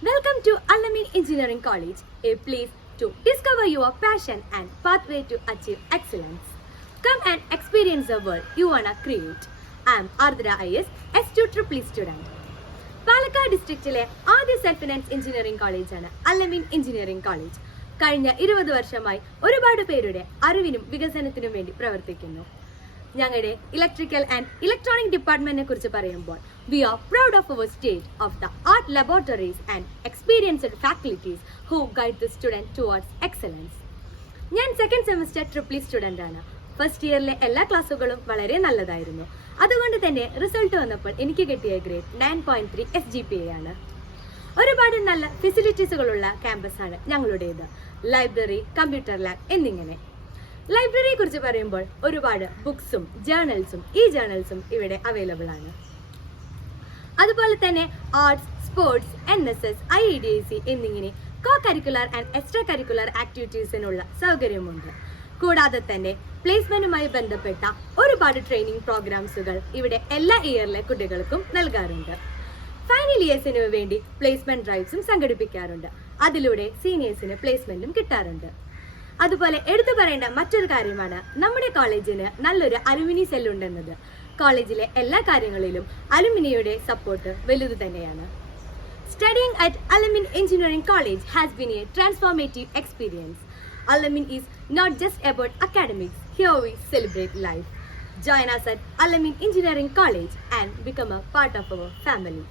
Welcome to Alamin Engineering College, a place to discover your passion and pathway to achieve excellence. Come and experience the world you wanna create. I am Ardra IS, S2 student. Palakkad ഡിസ്ട്രിക്റ്റിലെ ആദ്യ self finance engineering കോളേജാണ് Alamin engineering college. കഴിഞ്ഞ 20 വർഷമായി ഒരുപാട് പേരുടെ അറിവിനും വികസനത്തിനും വേണ്ടി പ്രവർത്തിക്കുന്നു. ഞങ്ങളുടെ ഇലക്ട്രിക്കൽ ആൻഡ് ഇലക്ട്രോണിക് ഡിപ്പാർട്ട്മെന്റിനെ കുറിച്ച് പറയുമ്പോൾ we are proud of our state of the art laboratories and experienced faculties who guide the student towards excellence. ഞാൻ സെക്കൻഡ് സെമസ്റ്റർ ട്രിപ്പിൾ സ്റ്റുഡൻ്റ് ആണ്. ഫസ്റ്റ് ഇയറിലെ എല്ലാ ക്ലാസ്സുകളും വളരെ നല്ലതായിരുന്നു. അതുകൊണ്ട് തന്നെ റിസൾട്ട് വന്നപ്പോൾ എനിക്ക് കിട്ടിയ ഗ്രേഡ് 9.3 SGPA ആണ്. ഒരുപാട് നല്ല ഫെസിലിറ്റീസുകളുള്ള ക്യാമ്പസാണ് ഞങ്ങളുടേത്. ലൈബ്രറി, കമ്പ്യൂട്ടർ ലാബ് എന്നിങ്ങനെ. ലൈബ്രറിയെ കുറിച്ച് പറയുമ്പോൾ ഒരുപാട് ബുക്സും ജേർണൽസും ജേർണൽസും ഇവിടെ അവൈലബിൾ ആണ്. അതുപോലെ തന്നെ ആർട്സ്, സ്പോർട്സ്, NSS, IEDAC എന്നിങ്ങനെ co curricular and extra curricular ആക്ടിവിറ്റീസിനുള്ള സൗകര്യമുണ്ട്. കൂടാതെ തന്നെ പ്ലേസ്മെന്റുമായി ബന്ധപ്പെട്ട ഒരുപാട് ട്രെയിനിങ് പ്രോഗ്രാംസുകൾ ഇവിടെ എല്ലാ ഇയറിലെ കുട്ടികൾക്കും നൽകാറുണ്ട്. ഫൈനൽ ഇയേഴ്സിന് വേണ്ടി പ്ലേസ്മെന്റ് ഡ്രൈവ്സും സംഘടിപ്പിക്കാറുണ്ട്. അതിലൂടെ സീനിയേഴ്സിന് പ്ലേസ്മെന്റും കിട്ടാറുണ്ട്. അതുപോലെ എടുത്തു പറയേണ്ട മറ്റൊരു കാര്യമാണ് നമ്മുടെ കോളേജിന് നല്ലൊരു അലുമിനി സെല്ലുണ്ടെന്നത്. കോളേജിലെ എല്ലാ കാര്യങ്ങളിലും അലുമിനിയുടെ സപ്പോർട്ട് വലുത് തന്നെയാണ്. Studying at Alamin Engineering College has been a transformative experience. Alamin is not just about academics. Here we celebrate life. Join us at Alamin Engineering College and become a part of our family.